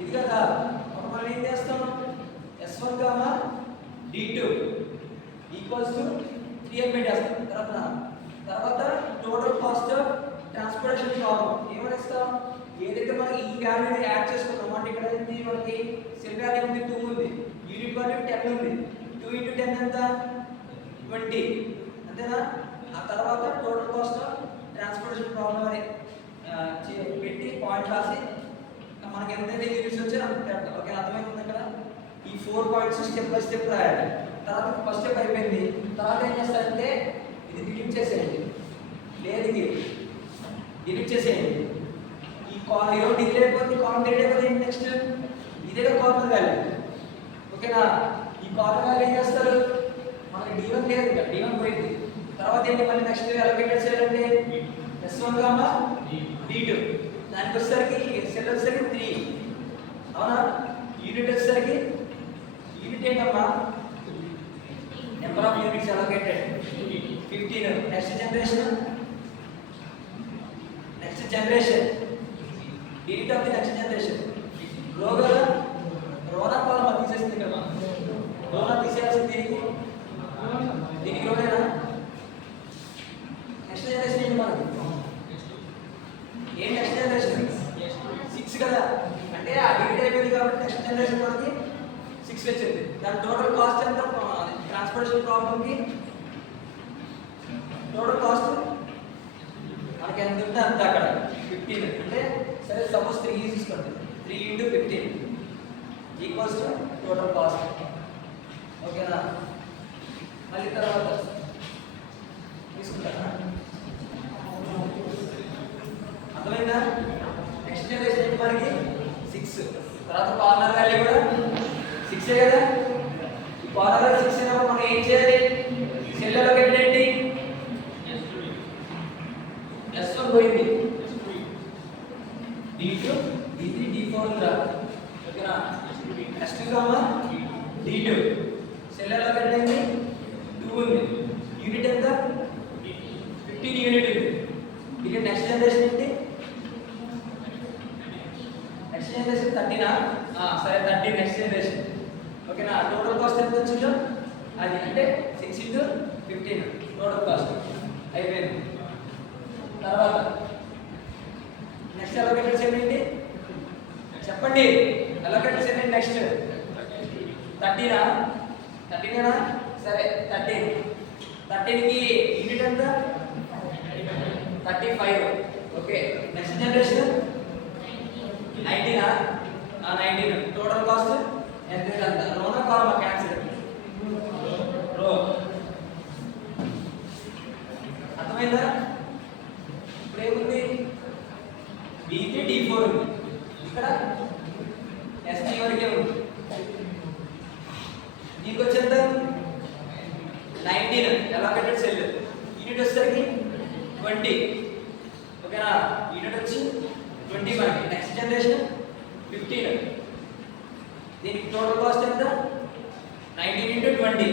ఇది కదా. అప్పుడు మనం ఏం చేస్తాం? S1, D2 ఈక్వల్స్ టు 3 అని పెట్టేస్తాం. తర్వాత total cost of transportation problem ఏమని ఇస్తాం? ఏదైతే మనకి ఈ వాల్యూని యాడ్ చేసుకున్నాం అంటే ఇక్కడ ఏంటి మనకి సెల్ వాల్యూ ఉంది 2 ఉంది, యూనిట్ వాల్యూ 10 ఉంది. 2 × 10 ఎంత? 20 అంతేనా? ఆ తర్వాత total cost of transportation problem అని పెట్టి పాయింట్ రాసి మనకి ఎంతైతే యూనిట్స్ వచ్చాయో అంత పెడతాం. ఓకే, అర్థమైంది కదా? ఈ 4 పాయింట్స్ స్టెప్ బై స్టెప్ రాయాలి. తర్వాత ఫస్ట్ స్టెప్ అయిపోయింది. తర్వాత ఏం చేస్తారంటే ఇది డిలీట్ చేసేయండి, లేదు డిలీట్ చేసేయండి. ఈ కాలమ్ డిలీట్ అయిపోతుంది, కాలమ్ డిలీట్ అయిపోతుంది. నెక్స్ట్ ఇదే కాలమ్ వాల్యూ. ఓకేనా? ఈ కాలమ్ వాల్యూ ఏం చేస్తారు? మనకి D1 లేదు, ఇంకా D1 పోయింది. తర్వాత ఏంటి మళ్ళీ నెక్స్ట్ అలొకేటెడ్ చేయాలంటే S1, D2 దానికి వచ్చేసరికి సెల్ వచ్చేసరికి 3 అవునా? యూనిట్ వచ్చేసరికి యూనిట్ ఏంటమ్మా? Number of units allocated 15. Next generation delete of the next generation. రో కదా, రోనా కాలమ్ తీసేసింది కదా, రోనా తీసేయాల్సింది దీనికి రోనేనా? నెక్స్ట్ జనరేషన్ ఏంటి మనకి? ఏం నెక్స్ట్ జనరేషన్? 6 కదా, అంటే ఆ డిలీట్ అయిపోయింది కాబట్టి నెక్స్ట్ జనరేషన్ మనకి 6 వచ్చింది. దాని టోటల్ కాస్ట్ ఎంత? ట్రాన్స్పోర్టేషన్ ప్రాబ్లంకి టోటల్ కాస్ట్ మనకి ఎంత ఉంటే అంత అక్కడ 15. అంటే సరే సపోజ్ 3 తీసుకోండి, 3 × 15 ఈక్వల్స్ టు టోటల్ కాస్ట్. ఓకేనా? మళ్ళీ తర్వాత తీసుకుంటారా? అర్థమైందా? నెక్స్ట్ జనరేషన్ ఏంటి మనకి? 6. తర్వాత కార్నర్ వాల్యూ కూడా 6 కదా. ఈ కార్నర్ వాల్యూ 6 అయినప్పుడు మనం ఏం చేయాలి? సెల్ అలొకేటెడ్ ఏంటి? S1 పోయింది, D2, D3, D4 ఉందా? ఓకేనా? S2, D2 సెల్ అలొకేటెడ్ ఏంటి? 2 ఉంది. యూనిట్ ఎంత? 15 యూనిట్ ఉంది. ఇది నెక్స్ట్ జనరేషన్ ఏంటి? Next generation 13. సరే 13 నెక్స్ట్ జనరేషన్. ఓకేనా? టోటల్ కాస్ట్ ఎంత వచ్చిందో అది, అంటే 6 × 15 టోటల్ కాస్ట్ అయిపోయింది. తర్వాత నెక్స్ట్ అలొకేటెడ్ సెల్ ఏంటి చెప్పండి? అలొకేటెడ్ సెల్ ఏంటి నెక్స్ట్? 13 సరే 13కి యూనిట్ ఎంత? 35. Okay, next generation 19 total cost ఎంత? రోనా కాలమ్ క్యాన్సిల్. రో అర్థమైందా? ఇప్పుడు ఏముంది? D3, D4 ఉంది. ఇక్కడ SD వరకే ఉంది. దీనికి వచ్చేంత 19 అలొకేటెడ్ సెల్. యూనిట్ వచ్చేసరికి 20. ఓకేనా? యూనిట్ వచ్చి 20 మనకి. Next generation 15. దీనికి టోటల్ కాస్ట్ ఎంత? 19 × 20